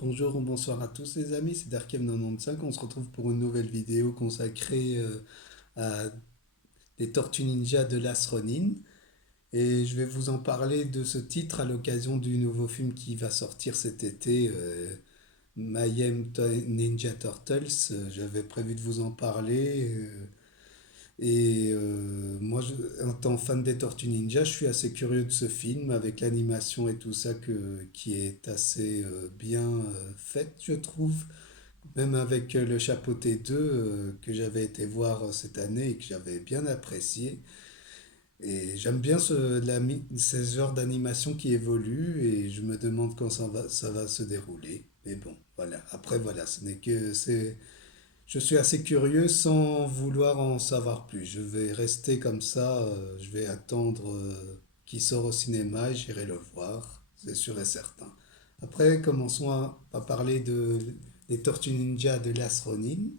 Bonjour ou bonsoir à tous les amis, c'est Darkem95. On se retrouve pour une nouvelle vidéo consacrée à des Tortues Ninja de Last Ronin. Et je vais vous en parler de ce titre à l'occasion du nouveau film qui va sortir cet été, Ninja Turtles. J'avais prévu de vous en parler. Moi, en tant fan des Tortues Ninja, je suis assez curieux de ce film avec l'animation et tout ça qui est assez bien faite, je trouve. Même avec le Chapeauté 2 que j'avais été voir cette année et que j'avais bien apprécié. Et j'aime bien ce genre d'animation qui évolue et je me demande quand ça va se dérouler. Mais bon, voilà. Après, voilà, ce n'est que c'est. Je suis assez curieux sans vouloir en savoir plus. Je vais rester comme ça. Je vais attendre qu'il sort au cinéma et j'irai le voir. C'est sûr et certain. Après, commençons à parler des Tortues Ninja de Last Ronin,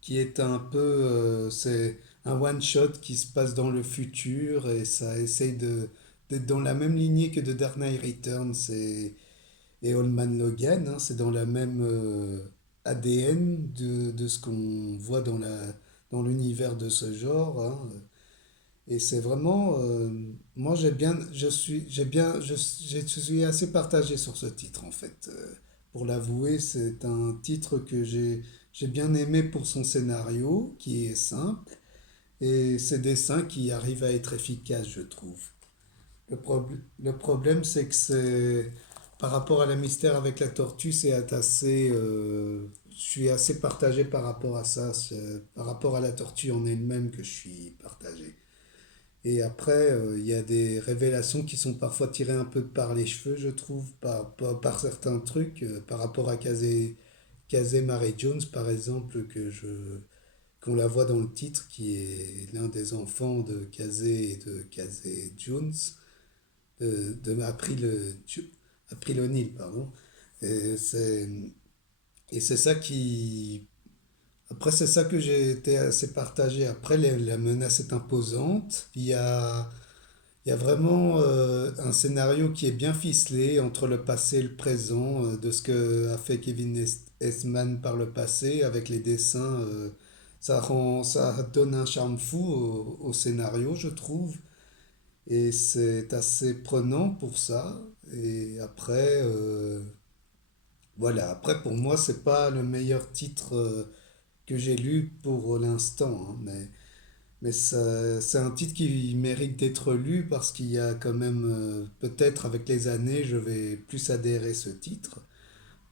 qui est un peu, c'est un one-shot qui se passe dans le futur et ça essaye d'être dans la même lignée que de Dark Knight Returns et Old Man Logan, hein. C'est dans la même ADN de ce qu'on voit dans l'univers de ce genre, hein. Et c'est vraiment, moi je suis assez partagé sur ce titre en fait. Pour l'avouer, c'est un titre que j'ai bien aimé pour son scénario, qui est simple, et ses dessins qui arrivent à être efficaces, je trouve. Le problème, c'est que c'est, par rapport à la mystère avec la tortue, c'est assez, je suis assez partagé par rapport à ça. C'est par rapport à la tortue en elle-même que je suis partagé. Et après, il y a des révélations qui sont parfois tirées un peu par les cheveux, je trouve, par certains trucs, par rapport à Kazemare Jones, par exemple, qu'on la voit dans le titre, qui est l'un des enfants de Kazé et de Kazé Jones, de April O'Neil, pardon. Et c'est, et c'est ça qui... Après, c'est ça que j'ai été assez partagé. Après, la menace est imposante. Il y a vraiment un scénario qui est bien ficelé entre le passé et le présent, de ce que a fait Eastman par le passé avec les dessins. Ça donne un charme fou au scénario, je trouve, et c'est assez prenant pour ça. Et après, voilà. Après, pour moi, c'est pas le meilleur titre que j'ai lu pour l'instant, hein, mais c'est un titre qui mérite d'être lu parce qu'il y a quand même, peut-être avec les années, je vais plus adhérer ce titre.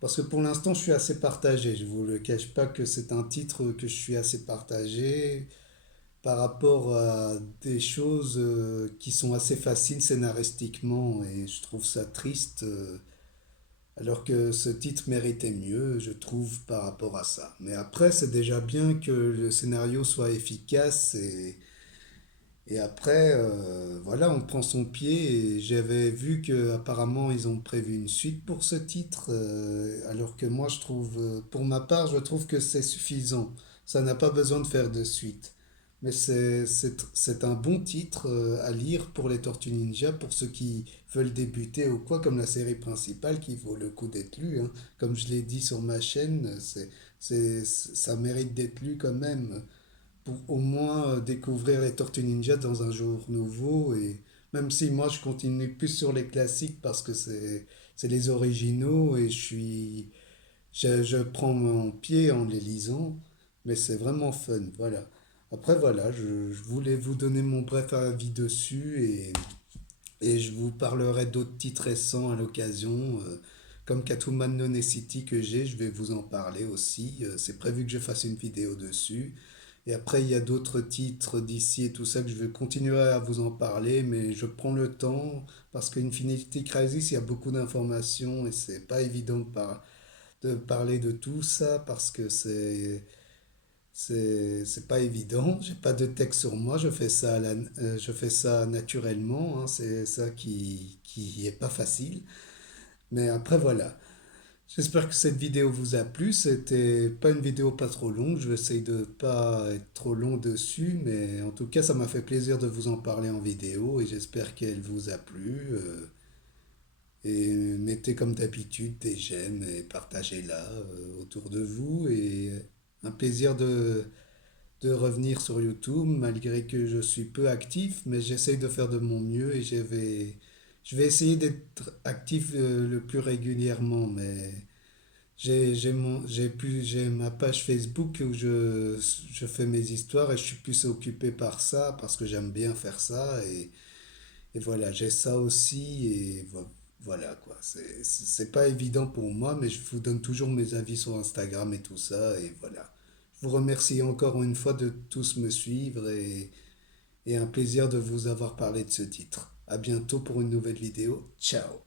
Parce que pour l'instant, je suis assez partagé. Je vous le cache pas que c'est un titre que je suis assez partagé par rapport à des choses qui sont assez faciles scénaristiquement et je trouve ça triste. Alors que ce titre méritait mieux, je trouve, par rapport à ça. Mais après, c'est déjà bien que le scénario soit efficace et après, voilà, on prend son pied et j'avais vu que apparemment ils ont prévu une suite pour ce titre, alors que moi je trouve, pour ma part, je trouve que c'est suffisant. Ça n'a pas besoin de faire de suite. Mais c'est un bon titre à lire pour les Tortues Ninja, pour ceux qui veulent débuter ou quoi, comme la série principale qui vaut le coup d'être lue, hein. Comme je l'ai dit sur ma chaîne, ça mérite d'être lu quand même pour au moins découvrir les Tortues Ninja dans un jour nouveau. Et même si moi je continue plus sur les classiques parce que c'est les originaux et je prends mon pied en les lisant, mais c'est vraiment fun, voilà. Après voilà, je voulais vous donner mon bref avis dessus et je vous parlerai d'autres titres récents à l'occasion. Comme Catwoman Non City que j'ai, je vais vous en parler aussi. C'est prévu que je fasse une vidéo dessus. Et après, il y a d'autres titres d'ici et tout ça que je vais continuer à vous en parler, mais je prends le temps parce qu'Infinity Crisis, il y a beaucoup d'informations et c'est pas évident de parler de tout ça parce que c'est pas évident. J'ai pas de texte sur moi, je fais ça naturellement, hein. C'est ça qui est pas facile. Mais après, voilà. J'espère que cette vidéo vous a plu. C'était pas une vidéo pas trop longue. Je vais essayer de pas être trop long dessus, mais en tout cas, ça m'a fait plaisir de vous en parler en vidéo et j'espère qu'elle vous a plu. Et mettez comme d'habitude des j'aime et partagez-la autour de vous. Et un plaisir de revenir sur YouTube, malgré que je suis peu actif, mais j'essaye de faire de mon mieux et je vais essayer d'être actif le plus régulièrement. Mais j'ai ma page Facebook où je fais mes histoires et je suis plus occupé par ça parce que j'aime bien faire ça. Et voilà, j'ai ça aussi et voilà quoi. C'est pas évident pour moi, mais je vous donne toujours mes avis sur Instagram et tout ça. Et voilà. Je vous remercie encore une fois de tous me suivre et un plaisir de vous avoir parlé de ce titre. À bientôt pour une nouvelle vidéo. Ciao!